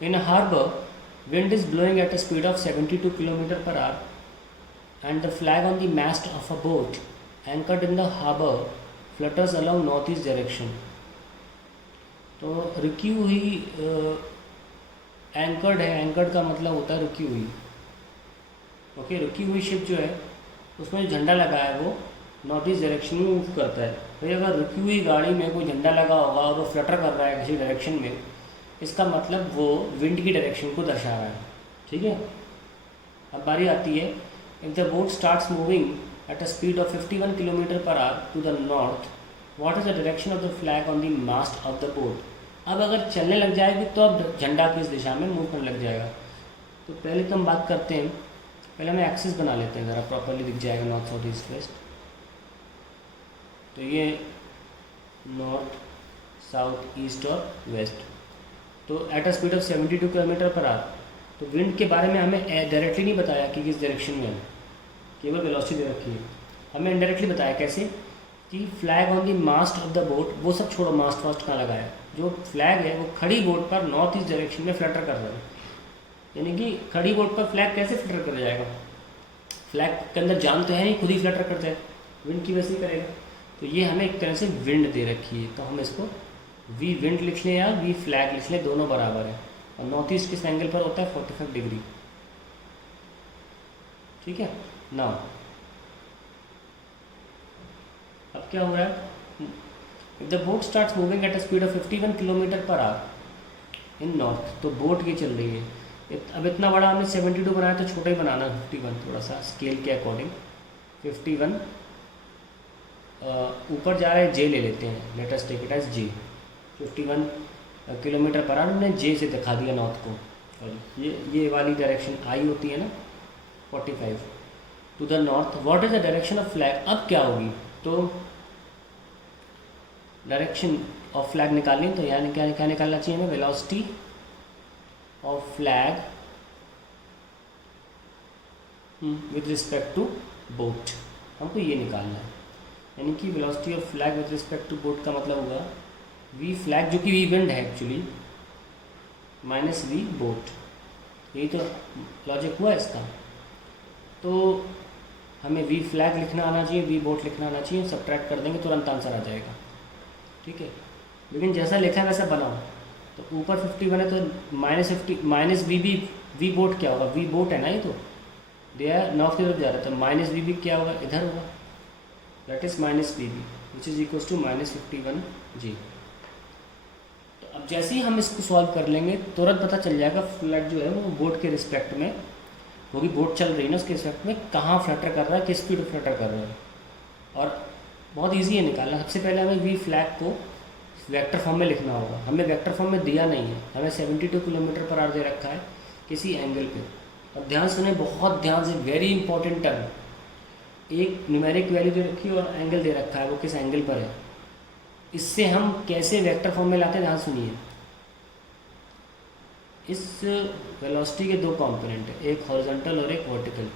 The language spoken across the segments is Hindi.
In a harbor, wind is blowing at a speed of 72 km per hour, and the flag on the mast of a boat anchored in the harbor flutters along northeast direction. तो रुकी हुई एंकर्ड है, एंकर्ड का मतलब होता है रुकी हुई। ओके, रुकी हुई शिप जो है उसमें जो झंडा लगा है वो नॉर्थ ईस्ट डायरेक्शन में मूव करता है। भाई अगर रुकी हुई गाड़ी में कोई झंडा लगा होगा और वो फ्लटर कर रहा है किसी डायरेक्शन में, इसका मतलब वो विंड की डायरेक्शन को दर्शा रहा है। ठीक है, अब बारी आती है, if the boat starts moving at a speed of 51 km per hour to the north, what is the direction of the flag on the mast of the boat. अब अगर चलने लग जाएगी तो अब झंडा किस दिशा में मूव करने लग जाएगा। तो पहले तो हम बात करते हैं, पहले हमें एक्सिस बना लेते हैं, ज़रा प्रॉपरली दिख जाएगा नॉर्थ साउथ ईस्ट वेस्ट। तो ये नॉर्थ साउथ ईस्ट और वेस्ट, तो eight a speed of 72 km per hour। तो विंड के बारे में हमें डायरेक्टली नहीं बताया कि किस डायरेक्शन में है, केवल वेलोसिटी दे रखी है। हमें इनडायरेक्टली बताया कैसे कि flag on the mast of the boat, वो सब छोड़ो, मास्ट वास्ट कहाँ लगा है, जो फ्लैग है वो खड़ी बोट पर नॉर्थ ईस्ट डायरेक्शन में फ्लटर कर रहा है। यानी कि खड़ी बोट पर फ्लैग कैसे फ्लटर कर जाएगा, फ्लैग के अंदर जान तो है नहीं, खुद ही फ्लटर करता है, विंड की वजह से करेगा। तो ये हमें एक तरह से विंड दे रखी है, तो हम इसको वी विंड लिख लें या वी फ्लैग लिख लें, दोनों बराबर है। और नॉर्थ ईस्ट किस एंगल पर होता है, 45 डिग्री। ठीक है ना। अब क्या हो रहा है, if the boat starts moving at a speed of 51 km per hour in north, तो बोट ये चल रही है। अब इतना बड़ा हमने 72 बनाया तो छोटा ही बनाना 51, थोड़ा सा स्केल के अकॉर्डिंग 51 ऊपर जा रहे हैं, जे ले लेते हैं, let us take it as j. 51 km per hour हमने जे से दिखा दिया नॉर्थ को, और ये वाली डायरेक्शन आई होती है ना 45 to the north. What is the direction of flag. अब क्या होगी, तो डायरेक्शन ऑफ फ्लैग निकालनी, तो यानी क्या निकालना चाहिए हमें, velocity of flag with respect to boat, हमको ये निकालना है। यानी कि velocity of flag with respect to boat का मतलब होगा वी फ्लैग, जो कि वी विंड है एक्चुअली, माइनस वी बोट। यही तो लॉजिक हुआ इसका। तो हमें वी फ्लैग लिखना आना चाहिए, वी बोट लिखना आना चाहिए, सब्ट्रैक्ट कर देंगे तुरंत आंसर आ जाएगा। ठीक है, लेकिन जैसा लिखा है वैसा बनाओ। तो ऊपर 51 है तो -50 माइनस वी बोट क्या होगा, वी बोट है ना, ये तो दिया नॉर्थ की तरफ जा रहा था, माइनस वी क्या होगा, इधर होगा, that is minus v which is equal to -51 जी। तो अब जैसे ही हम इसको सॉल्व कर लेंगे तुरंत पता चल जाएगा फ्लैग जो है वो बोट के रिस्पेक्ट में होगी, बोट चल रही है ना उसके रिस्पेक्ट में कहाँ फ्लटर कर रहा है, किस स्पीड फ्लटर कर रहा है। और बहुत इजी है निकालना। सबसे पहले हमें वी फ्लैग को वेक्टर फॉर्म में लिखना होगा, हमें वेक्टर फॉर्म में दिया नहीं है, हमें 72 km per hour दे रखा है किसी एंगल पे। और ध्यान सुने, बहुत ध्यान से, वेरी इंपॉर्टेंट टर्म, एक न्यूमेरिक वैल्यू दे रखी है और एंगल दे रखा है, वो किस एंगल पर है। इससे हम कैसे वेक्टर फॉर्म में लाते हैं, ध्यान सुनिए। इस वेलोसिटी के दो कंपोनेंट है, एक हॉरिजॉन्टल और एक वर्टिकल,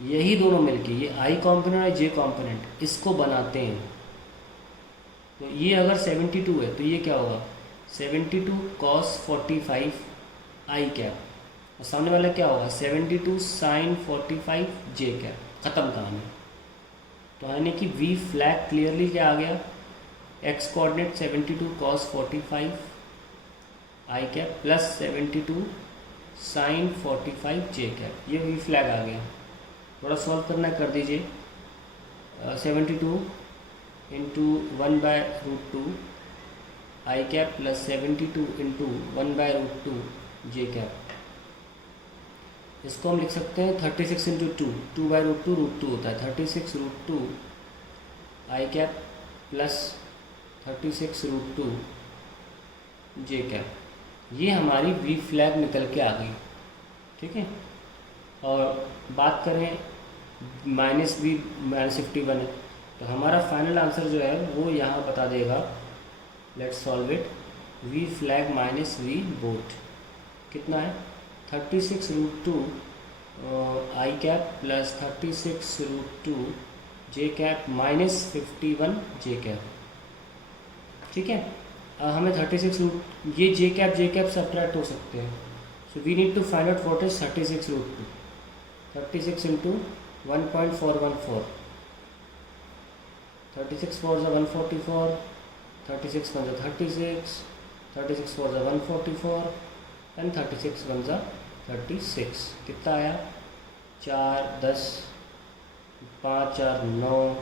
यही दोनों मिलके ये आई कंपोनेंट और जे कंपोनेंट, इसको बनाते हैं। तो ये अगर 72 है तो ये क्या होगा, 72 cos 45 आई कैप, और सामने वाला क्या होगा 72 sin 45 जे कैप, ख़त्म कहानी। तो यानी कि वी फ्लैग क्लियरली क्या आ गया, एक्स कोऑर्डिनेट 72 cos 45 आई कैप प्लस 72 sin 45 जे कैप, ये वी फ्लैग आ गया। थोड़ा सॉल्व करना कर दीजिए। 72 इंटू 1/√2 आई कैप प्लस 72 इंटू 1/√2 जे कैप, इसको हम लिख सकते हैं 36 इंटू 2, 2/√2 √2 होता है, 36√2 i cap plus 36√2 j cap. ये हमारी वी फ्लैग निकल के आ गई। ठीक है, और बात करें -51 है, तो हमारा फाइनल आंसर जो है वो यहाँ बता देगा। Let's solve it. V flag minus v boat कितना है, 36√2 i cap plus 36√2 j cap minus 51 j cap. ठीक है, हमें 36 ये जे कैप सब्ट्रैक्ट हो सकते हैं, So we need to find out what is 36 root 2. 36 into 1.414. 36 4s are 144, 36 1s are 36, 36 4s are 144 and 36 1s are 36. कितना आया? 4 10 5 4 9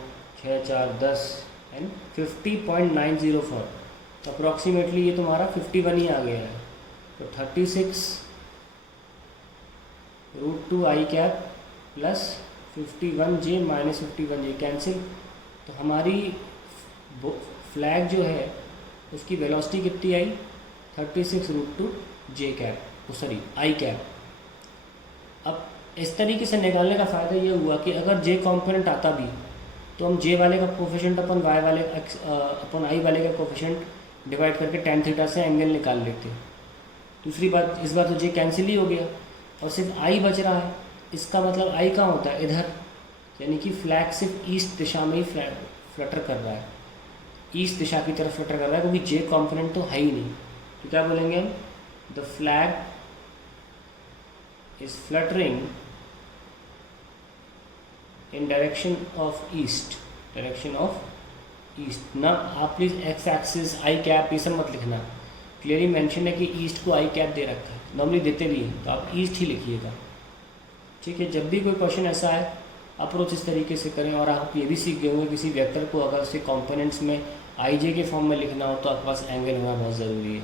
6 4 10 एंड 50.904. तो अप्रॉक्सीमेटली ये तुम्हारा 51 ही आ गया है. तो 36 root 2 i cap plus 51j minus 51j cancel. तो हमारी फ्लैग जो है उसकी वेलोसिटी कितनी आई? 36 root 2 j cap, sorry i cap. अब इस तरीके से निकालने का फ़ायदा ये हुआ कि अगर जे कॉम्पोनेंट आता भी तो हम जे वाले का कोफिशिएंट अपन वाई वाले अपन आई वाले का कोफिशिएंट डिवाइड करके tan थीटा से एंगल निकाल लेते. दूसरी बात, इस बार तो जे कैंसिल ही हो गया और सिर्फ आई बच रहा है. इसका मतलब आई कहाँ होता है? इधर. यानी कि फ्लैग सिर्फ ईस्ट दिशा में ही फ्लटर कर रहा है, ईस्ट दिशा की तरफ फ्लटर कर रहा है, क्योंकि जे कॉम्पोनेंट तो है ही नहीं. तो क्या बोलेंगे हम? The flag is fluttering in direction of east. Direction of east ना. आप please x axis I cap ये सब मत लिखना. क्लियरली मेंशन है कि ईस्ट को आई कैप दे रखा है, नॉर्मली देते भी हैं, तो आप ईस्ट ही लिखिएगा. ठीक है. जब भी कोई क्वेश्चन ऐसा है अप्रोच इस तरीके से करें. और आप ये भी सीख गए होंगे किसी वेक्टर को अगर उसके कंपोनेंट्स में आई जे के फॉर्म में लिखना हो तो आपके पास एंगल होना बहुत ज़रूरी है.